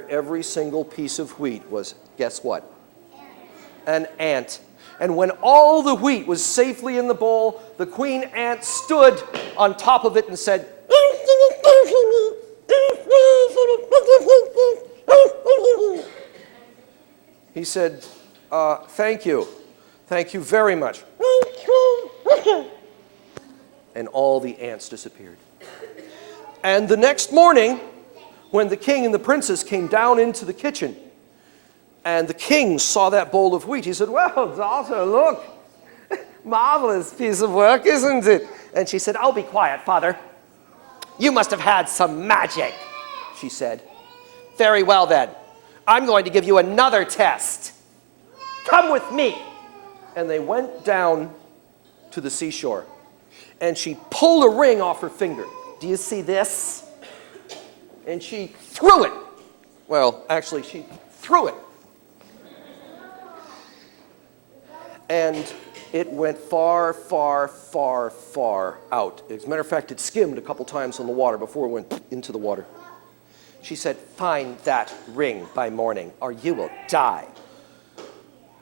every single piece of wheat was, guess what? An ant. And when all the wheat was safely in the bowl, the queen ant stood on top of it and said, he said, thank you. Thank you very much. And all the ants disappeared. And the next morning, when the king and the princess came down into the kitchen, and the king saw that bowl of wheat, he said, well, daughter, look, marvelous piece of work, isn't it? And she said, oh, be quiet, father. You must have had some magic, she said. Very well, then. I'm going to give you another test. Come with me. And they went down to the seashore, and she pulled a ring off her finger. Do you see this? And she threw it. Well, actually, she threw it. And it went far, far, far, far out. As a matter of fact, it skimmed a couple times on the water before it went into the water. She said, find that ring by morning, or you will die.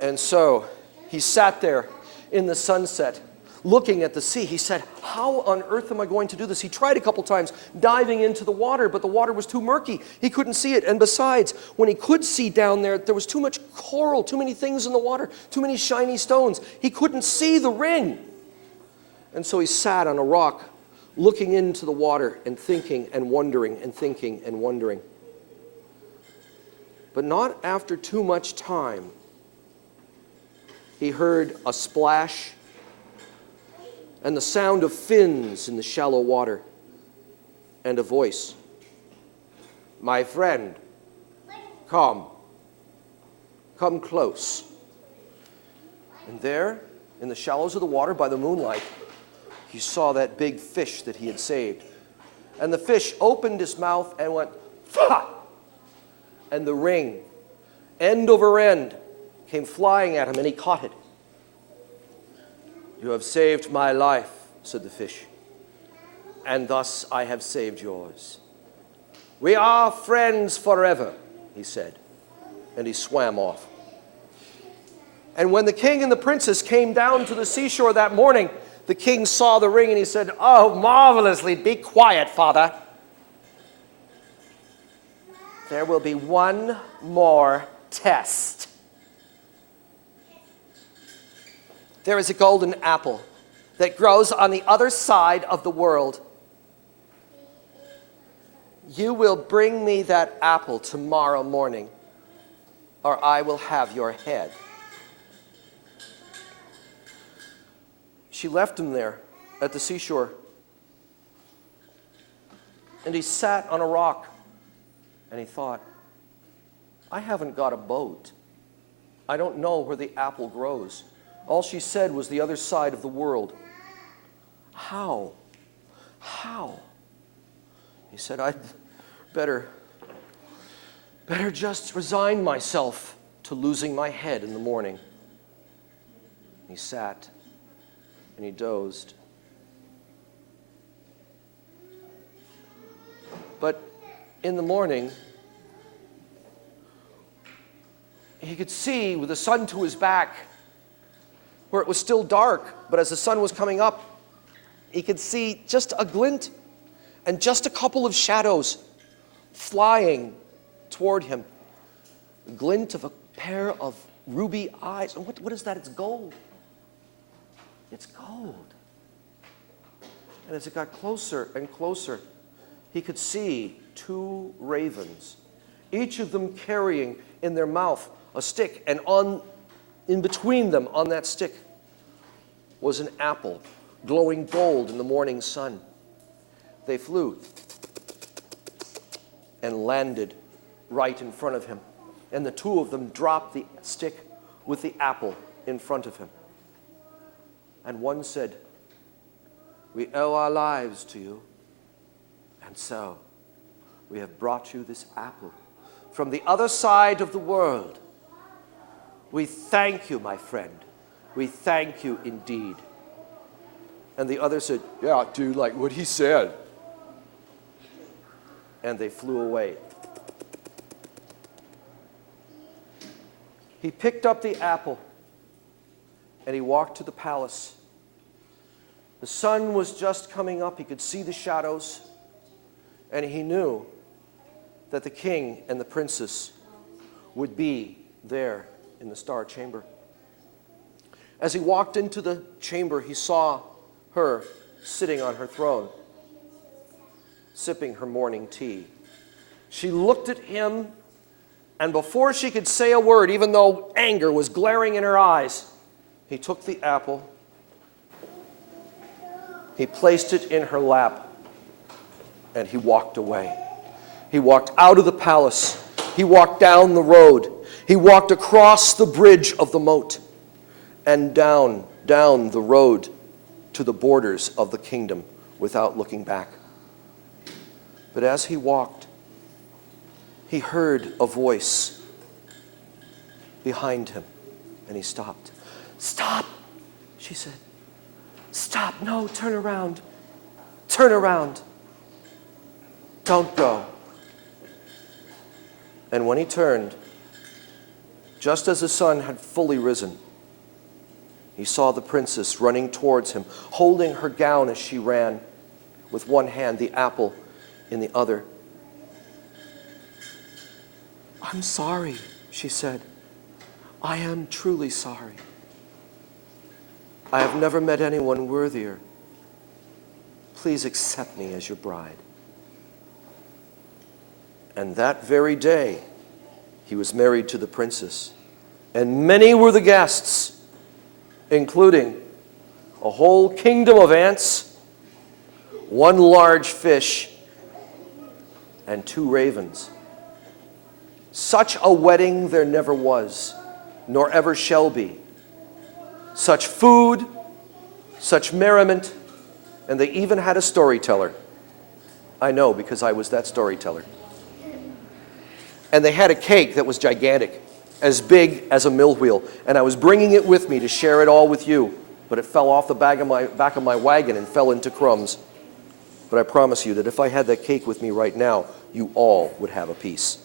And so he sat there in the sunset, looking at the sea. He said, how on earth am I going to do this? He tried a couple times diving into the water, but the water was too murky. He couldn't see it. And besides, when he could see down there, there was too much coral, too many things in the water, too many shiny stones. He couldn't see the ring. And so he sat on a rock, looking into the water and thinking and wondering and thinking and wondering. But not after too much time, he heard a splash and the sound of fins in the shallow water, and a voice. My friend, come close. And there, in the shallows of the water by the moonlight, he saw that big fish that he had saved. And the fish opened his mouth and went, "Pah!" And the ring, end over end, came flying at him, and he caught it. You have saved my life, said the fish, and thus I have saved yours. We are friends forever, he said, and he swam off. And when the king and the princess came down to the seashore that morning, the king saw the ring and he said, oh, marvelously, be quiet, father. There will be one more test. There is a golden apple that grows on the other side of the world. You will bring me that apple tomorrow morning, or I will have your head. She left him there at the seashore, and he sat on a rock, and he thought, I haven't got a boat. I don't know where the apple grows. All she said was the other side of the world. How? How? He said, I'd better just resign myself to losing my head in the morning. He sat and he dozed. But in the morning, he could see with the sun to his back, where it was still dark, but as the sun was coming up, he could see just a glint and just a couple of shadows flying toward him. The glint of a pair of ruby eyes. And what is that? It's gold. It's gold. And as it got closer and closer, he could see two ravens, each of them carrying in their mouth a stick, and in between them on that stick was an apple glowing gold in the morning sun. They flew and landed right in front of him. And the two of them dropped the stick with the apple in front of him. And one said, we owe our lives to you, and so we have brought you this apple from the other side of the world. We thank you, my friend. We thank you indeed. And the other said, yeah, do like what he said. And they flew away. He picked up the apple and he walked to the palace. The sun was just coming up. He could see the shadows. And he knew that the king and the princess would be there in the star chamber. As he walked into the chamber, he saw her sitting on her throne, sipping her morning tea. She looked at him, and before she could say a word, even though anger was glaring in her eyes, he took the apple, he placed it in her lap, and he walked away. He walked out of the palace. He walked down the road. He walked across the bridge of the moat and down the road to the borders of the kingdom without looking back. But as he walked, he heard a voice behind him, and he stopped. "Stop," she said. "Stop, no, turn around. Turn around. Don't go." And when he turned, just as the sun had fully risen, he saw the princess running towards him, holding her gown as she ran, with one hand, the apple in the other. "I'm sorry," she said. "I am truly sorry. I have never met anyone worthier. Please accept me as your bride." And that very day, he was married to the princess. And many were the guests, including a whole kingdom of ants, one large fish, and 2 ravens. Such a wedding there never was, nor ever shall be. Such food, such merriment, and they even had a storyteller. I know, because I was that storyteller. And they had a cake that was gigantic, as big as a mill wheel, and I was bringing it with me to share it all with you, but it fell off the back of my wagon and fell into crumbs. But I promise you that if I had that cake with me right now, you all would have a piece.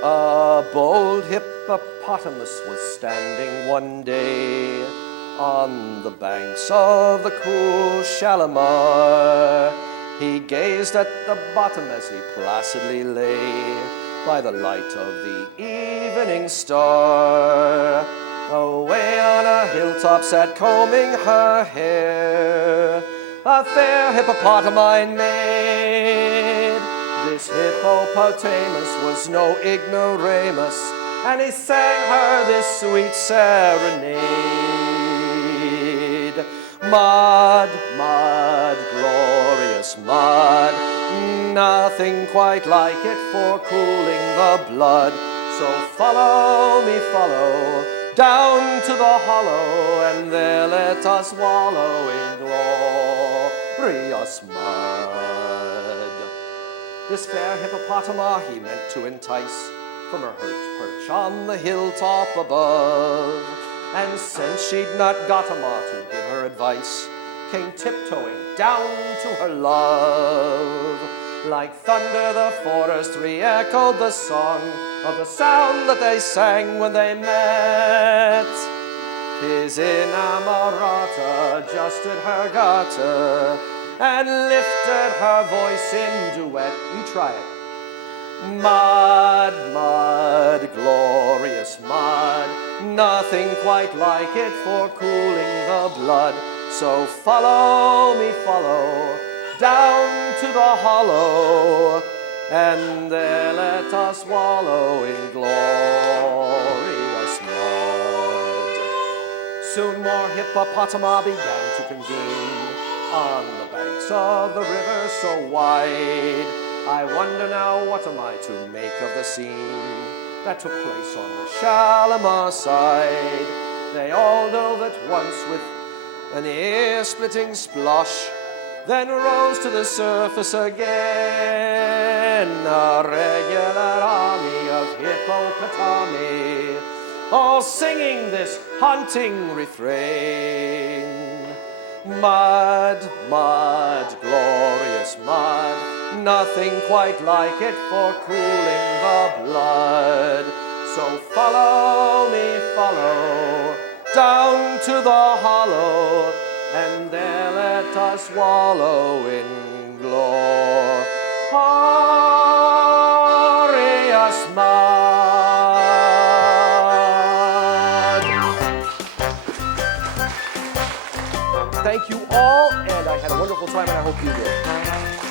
A bold hippopotamus was standing one day on the banks of the cool Shalimar. He gazed at the bottom as he placidly lay by the light of the evening star. Away on a hilltop sat combing her hair a fair hippopotamine maid. This hippopotamus was no ignoramus, and he sang her this sweet serenade. Mud, mud, glorious mud, nothing quite like it for cooling the blood. So follow me, follow, down to the hollow, and there let us wallow in glorious mud. This fair hippopotama he meant to entice from her perch on the hilltop above. And since she'd not got a ma to give her advice, came tiptoeing down to her love. Like thunder the forest re-echoed the song of the sound that they sang when they met. His inamorata adjusted her garter and lifted her voice in duet. You try it. Mud, mud, glorious mud, nothing quite like it for cooling the blood. So follow me, follow, down to the hollow, and there let us wallow in glorious mud. Soon more hippopotami began to convene on the banks of the river so wide. I wonder now, what am I to make of the scene that took place on the Shalimar side? They all dove at once with an ear-splitting splosh, then rose to the surface again, a regular army of hippopotami, all singing this haunting refrain. Mud, mud, glorious mud, nothing quite like it for cooling the blood. So follow me, follow, down to the hollow, and there let us wallow in glorious mud. Thank you all, and I had a wonderful time, and I hope you did.